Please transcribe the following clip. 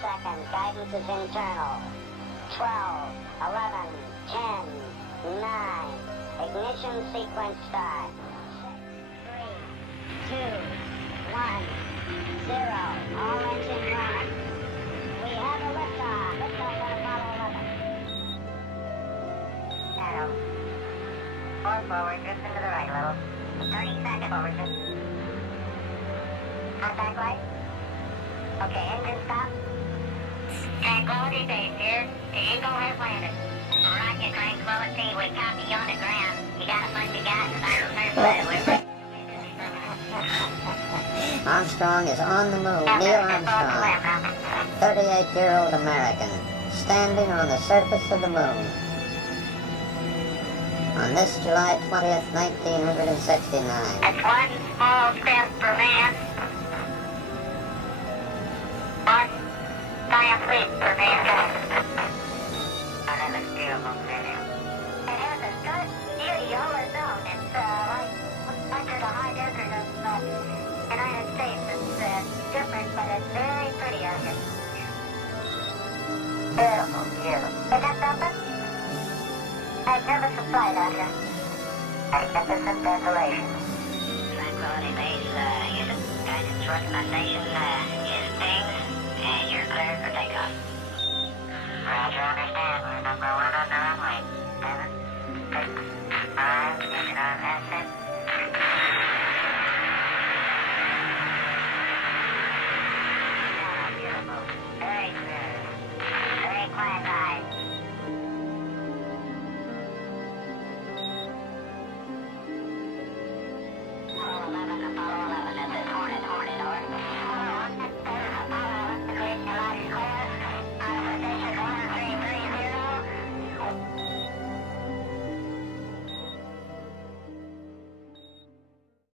seconds. Guidance is internal. 12, 11, 10, 9. Ignition sequence start. 6, 3, 2, 1, 0. All engine running. We have a liftoff. Liftoff on Apollo 11. Shadow. 4 forward, drift into the right a little. 30 seconds forward, drift. Contact light. Okay, engine stop. Tranquility Base here. The Eagle has landed. Roger, Tranquility. We copy you on the ground. You got a bunch of guys about to first Armstrong is on the moon. Neil Armstrong, 38-year-old American, standing on the surface of the moon. On this July 20th, 1969. That's one small step for man. One giant leap for mankind. Oh, that looks beautiful, video. It has a strut beauty all its own. It's like under the high desert of United States. It's different, but it's very pretty out here. Beautiful, beautiful. Is that something? I've never supplied out here. Magnificent desolation. Tranquility Base, Houston. Guidance recommendation,